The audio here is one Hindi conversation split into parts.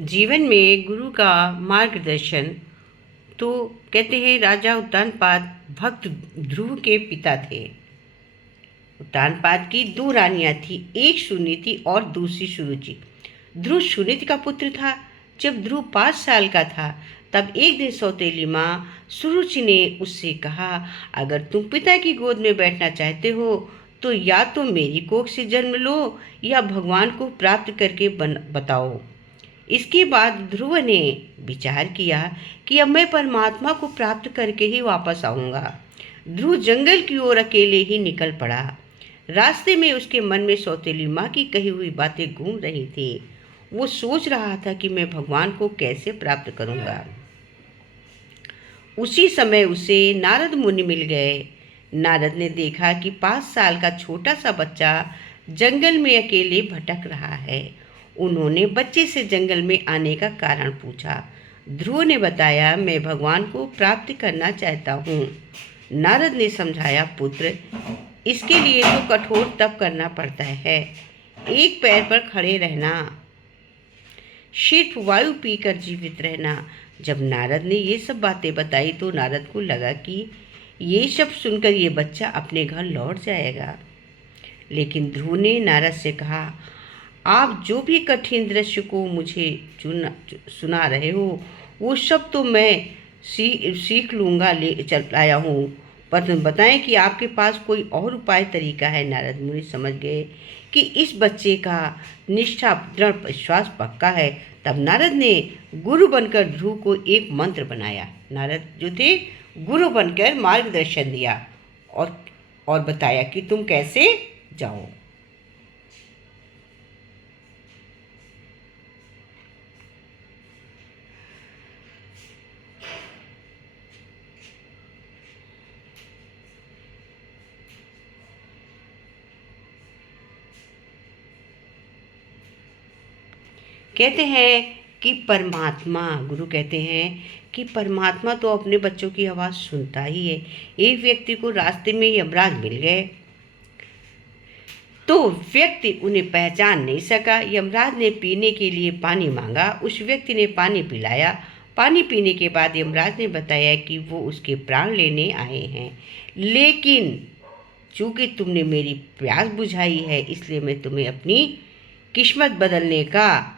जीवन में गुरु का मार्गदर्शन। तो कहते हैं राजा उत्तानपाद भक्त ध्रुव के पिता थे। उत्तानपाद की दो रानियां थी, एक सुनीति और दूसरी सुरुचि। ध्रुव सुनीति का पुत्र था। जब ध्रुव 5 साल का था तब एक दिन सौतेली माँ सुरुचि ने उससे कहा, अगर तुम पिता की गोद में बैठना चाहते हो तो या तो मेरी कोख से जन्म लो या भगवान को प्राप्त करके बताओ। इसके बाद ध्रुव ने विचार किया कि अब मैं परमात्मा को प्राप्त करके ही वापस आऊंगा। ध्रुव जंगल की ओर अकेले ही निकल पड़ा। रास्ते में उसके मन में सौतेली माँ की कही हुई बातें घूम रही थी। वो सोच रहा था कि मैं भगवान को कैसे प्राप्त करूंगा। उसी समय उसे नारद मुनि मिल गए। नारद ने देखा कि 5 साल का छोटा सा बच्चा जंगल में अकेले भटक रहा है। उन्होंने बच्चे से जंगल में आने का कारण पूछा। ध्रुव ने बताया, मैं भगवान को प्राप्त करना चाहता हूँ। नारद ने समझाया, पुत्र, इसके लिए तो कठोर तप करना पड़ता है। एक पैर पर खड़े रहना, सिर्फ वायु पीकर जीवित रहना। जब नारद ने ये सब बातें बताई तो नारद को लगा कि ये सब सुनकर ये बच्चा अपने घर लौट जाएगा। लेकिन ध्रुव ने नारद से कहा, आप जो भी कठिन दृश्य को मुझे सुना रहे हो वो सब तो मैं सीख लूँगा, ले चल आया हूँ, पर बताएं कि आपके पास कोई और उपाय तरीका है। नारद मुनि समझ गए कि इस बच्चे का निष्ठा दृढ़ विश्वास पक्का है। तब नारद ने गुरु बनकर ध्रुव को एक मंत्र बनाया। नारद जो थे गुरु बनकर मार्गदर्शन दिया और बताया कि तुम कैसे जाओ। कहते हैं कि परमात्मा, गुरु कहते हैं कि परमात्मा तो अपने बच्चों की आवाज़ सुनता ही है। एक व्यक्ति को रास्ते में यमराज मिल गए तो व्यक्ति उन्हें पहचान नहीं सका। यमराज ने पीने के लिए पानी मांगा, उस व्यक्ति ने पानी पिलाया। पानी पीने के बाद यमराज ने बताया कि वो उसके प्राण लेने आए हैं, लेकिन चूंकि तुमने मेरी प्यास बुझाई है इसलिए मैं तुम्हें अपनी किस्मत बदलने का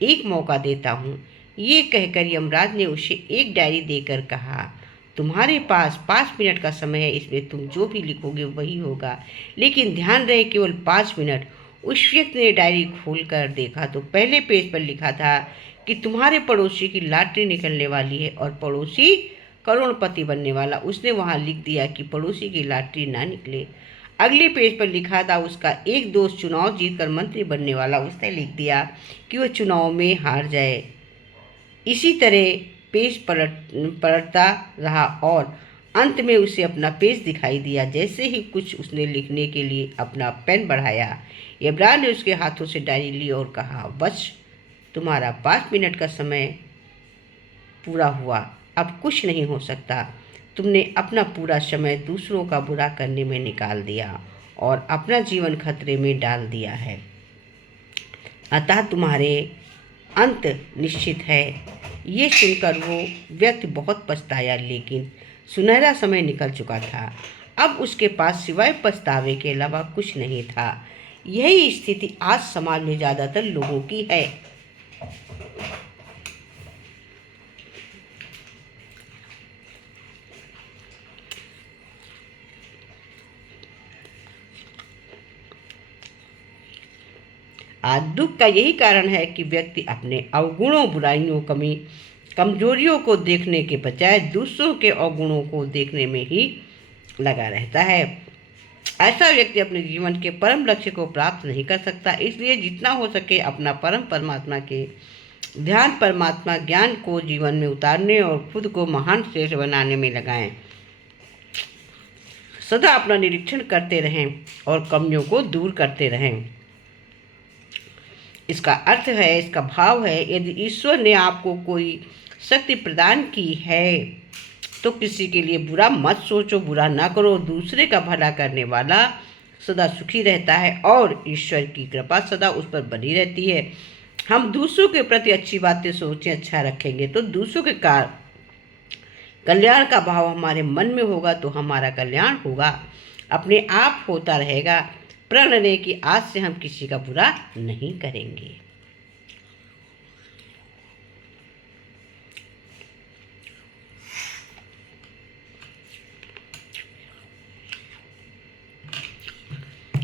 एक मौका देता हूँ। ये कहकर यमराज ने उसे एक डायरी देकर कहा, तुम्हारे पास 5 मिनट का समय है, इसमें तुम जो भी लिखोगे वही होगा, लेकिन ध्यान रहे केवल 5 मिनट। उस व्यक्ति ने डायरी खोलकर देखा तो पहले पेज पर लिखा था कि तुम्हारे पड़ोसी की लॉटरी निकलने वाली है और पड़ोसी करोड़पति बनने वाला। उसने वहाँ लिख दिया कि पड़ोसी की लॉटरी ना निकले। अगले पेज पर लिखा था उसका एक दोस्त चुनाव जीतकर मंत्री बनने वाला। उसने लिख दिया कि वह चुनाव में हार जाए। इसी तरह पेज पलटता रहा और अंत में उसे अपना पेज दिखाई दिया। जैसे ही कुछ उसने लिखने के लिए अपना पेन बढ़ाया, यमराज ने उसके हाथों से डायरी ली और कहा, बस तुम्हारा 5 मिनट का समय पूरा हुआ, अब कुछ नहीं हो सकता। तुमने अपना पूरा समय दूसरों का बुरा करने में निकाल दिया और अपना जीवन खतरे में डाल दिया है, अतः तुम्हारे अंत निश्चित है। ये सुनकर वो व्यक्ति बहुत पछताया, लेकिन सुनहरा समय निकल चुका था। अब उसके पास सिवाय पछतावे के अलावा कुछ नहीं था। यही स्थिति आज समाज में ज़्यादातर लोगों की है। आज दुख का यही कारण है कि व्यक्ति अपने अवगुणों, बुराइयों, कमजोरियों को देखने के बजाय दूसरों के अवगुणों को देखने में ही लगा रहता है। ऐसा व्यक्ति अपने जीवन के परम लक्ष्य को प्राप्त नहीं कर सकता। इसलिए जितना हो सके अपना परमात्मा के ध्यान, परमात्मा ज्ञान को जीवन में उतारने और खुद को महान श्रेष्ठ बनाने में लगाएं। सदा अपना निरीक्षण करते रहें और कमियों को दूर करते रहें। इसका अर्थ है, इसका भाव है, यदि ईश्वर ने आपको कोई शक्ति प्रदान की है तो किसी के लिए बुरा मत सोचो, बुरा ना करो। दूसरे का भला करने वाला सदा सुखी रहता है और ईश्वर की कृपा सदा उस पर बनी रहती है। हम दूसरों के प्रति अच्छी बातें सोचें, अच्छा रखेंगे तो दूसरों के कल्याण का भाव हमारे मन में होगा तो हमारा कल्याण होगा, अपने आप होता रहेगा। प्रण लें कि आज से हम किसी का बुरा नहीं करेंगे।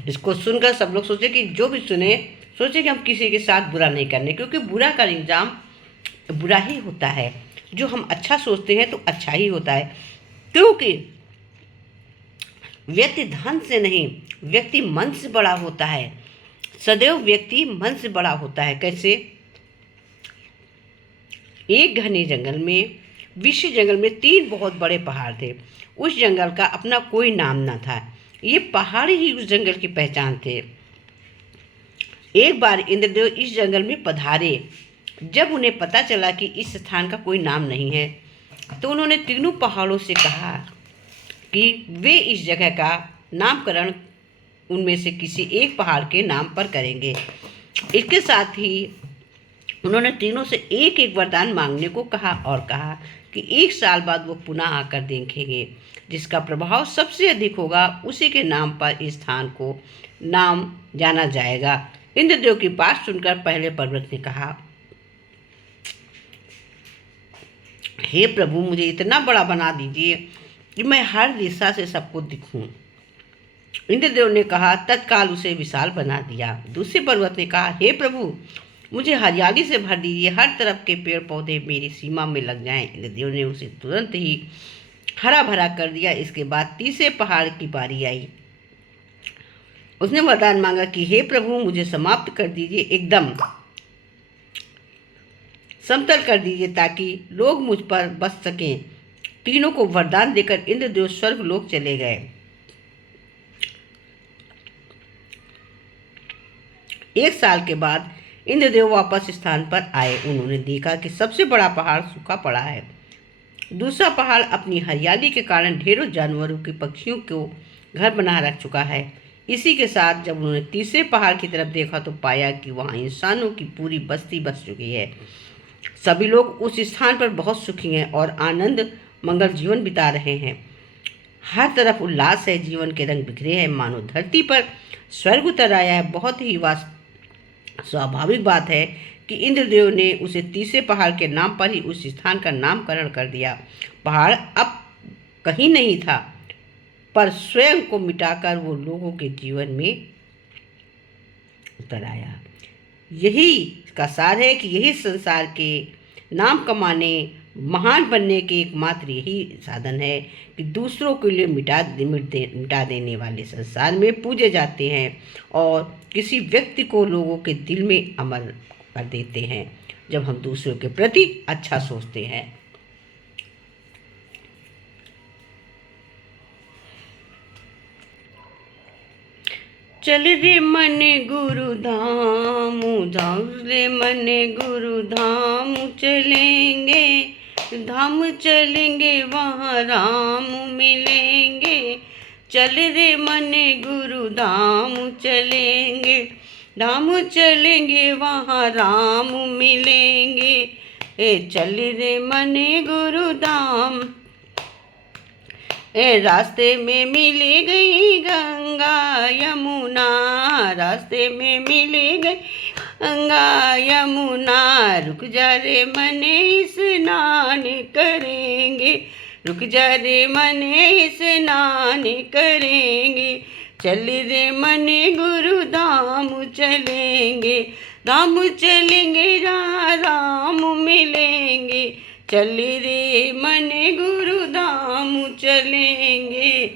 इसको सुनकर सब लोग सोचे कि जो भी सुने सोचे कि हम किसी के साथ बुरा नहीं करने, क्योंकि बुरा का इंजाम बुरा ही होता है। जो हम अच्छा सोचते हैं तो अच्छा ही होता है, क्योंकि व्यक्ति धन से नहीं, व्यक्ति मन से बड़ा होता है। सदैव व्यक्ति मन से बड़ा होता है। कैसे? एक घने जंगल में, विशाल जंगल में 3 बहुत बड़े पहाड़ थे। उस जंगल का अपना कोई नाम न था, ये पहाड़ ही उस जंगल की पहचान थे। एक बार इंद्रदेव इस जंगल में पधारे। जब उन्हें पता चला कि इस स्थान का कोई नाम नहीं है, तो उन्होंने तीनों पहाड़ों से कहा कि वे इस जगह का नामकरण उनमें से किसी एक पहाड़ के नाम पर करेंगे। इसके साथ ही उन्होंने तीनों से एक एक वरदान मांगने को कहा और कहा कि 1 साल बाद वो पुनः आकर देखेंगे। जिसका प्रभाव सबसे अधिक होगा उसी के नाम पर इस स्थान को नाम जाना जाएगा। इंद्रदेव की बात सुनकर पहले पर्वत ने कहा, हे प्रभु, मुझे इतना बड़ा बना दीजिए कि मैं हर दिशा से सबको दिखूं। इंद्रदेव ने कहा, तत्काल उसे विशाल बना दिया। दूसरे पर्वत ने कहा, हे प्रभु, मुझे हरियाली से भर दीजिए, हर तरफ के पेड़ पौधे मेरी सीमा में लग जाएं। इंद्रदेव ने उसे तुरंत ही हरा भरा कर दिया। इसके बाद तीसरे पहाड़ की बारी आई। उसने वरदान मांगा कि हे प्रभु, मुझे समाप्त कर दीजिए, एकदम समतल कर दीजिए ताकि लोग मुझ पर बस सकें। तीनों को वरदान देकर इंद्रदेव स्वर्ग लोक चले गए। 1 साल के बाद इंद्रदेव वापस स्थान पर आए। उन्होंने देखा कि सबसे बड़ा पहाड़ सूखा पड़ा है। दूसरा पहाड़ अपनी हरियाली के कारण ढेरों जानवरों के पक्षियों को घर बना रख चुका है। इसी के साथ जब उन्होंने तीसरे पहाड़ की तरफ देखा तो पाया कि वहाँ इंसानों की पूरी बस्ती बस चुकी है। सभी लोग उस स्थान पर बहुत सुखी हैं और आनंद मंगल जीवन बिता रहे हैं। हर तरफ उल्लास है, जीवन के रंग बिखरे हैं, मानो धरती पर स्वर्ग उतर आया है। बहुत ही स्वाभाविक बात है कि इंद्रदेव ने उसे तीसरे पहाड़ के नाम पर ही उस स्थान का नामकरण कर दिया। पहाड़ अब कहीं नहीं था, पर स्वयं को मिटाकर वो लोगों के जीवन में उतर आया। यही का सार है कि यही संसार के नाम कमाने, महान बनने के एकमात्र यही साधन है कि दूसरों के लिए मिटा देने वाले संसार में पूजे जाते हैं और किसी व्यक्ति को लोगों के दिल में अमर कर देते हैं जब हम दूसरों के प्रति अच्छा सोचते हैं। चल रे मन गुरुधाम, जाओ रे मन गुरुधाम, चलेंगे धाम चलेंगे, वहाँ राम मिलेंगे। चल रे मन गुरुधाम, चलेंगे धाम चलेंगे, वहाँ राम मिलेंगे। चल रे मन गुरुधाम। रास्ते में मिली गई गंगा यमुना, रास्ते में मिली गई गंगा यमुना। रुक जा रे मने स्नान करेंगे, रुक जा रे मने स्नान करेंगे। चल रे मने गुरुधाम चलेंगे, धाम चलेंगे, राम मिलेंगे। चल रे मने गुरुधाम चलेंगे,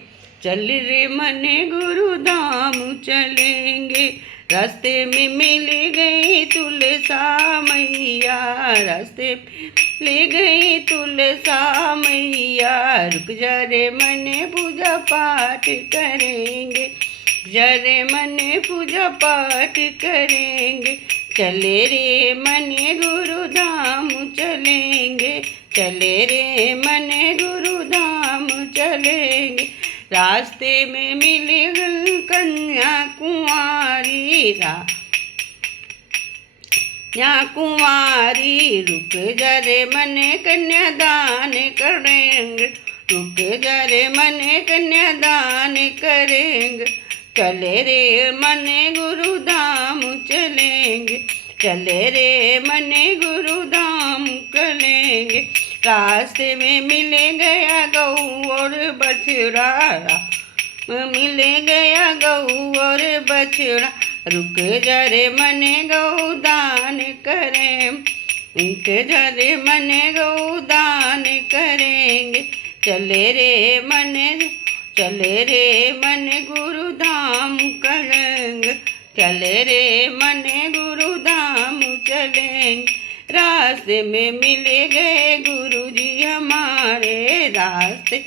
चल रे मने गुरुधाम चलेंगे। रास्ते में मिल गई तुलसा मैया, रास्ते में ले गई तुलसा मैया। रुक जा रे मने पूजा पाठ करेंगे, जा रे मने पूजा पाठ करेंगे। चले रे मने गुरुधाम चलेंगे, चले रे मने गुरुधाम चलेंगे। रास्ते में मिले कन्या कुंवारी, यहाँ कुंवारी रुक जरे मने कन्यादान करेंगे, रुक जरे मने कन्यादान करेंगे। चले रे मने गुरुधाम चलेंगे, चले रे मने गुरुधाम चलेंगे। रास्ते में मिले गया गऊ और बछड़ा, मिले गया गऊ और बछड़ा। रुक जरे मने गऊ दान करें, रुक जरे मने गऊ दान करेंगे। चले रे मने, चले रे मने गुरुधाम करेंगे, चले रे मने गुरुधाम चलेंगे। रास्ते में मिले गए गुरुजी हमारे रास्ते,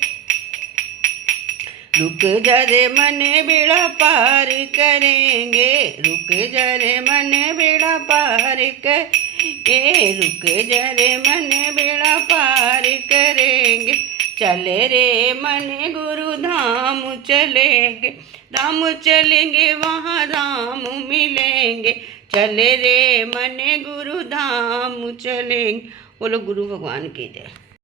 रुक जरे मने बेड़ा पार करेंगे, रुक जरे मने बेड़ा पार करेंगे, रुक जरे मने बेड़ा पार करेंगे। चले रे मने गुरुधाम चलेंगे, धाम चलेंगे वहाँ राम मिलेंगे। चले रे मने गुरुधाम चलेंगे। बोलो गुरु भगवान की जय।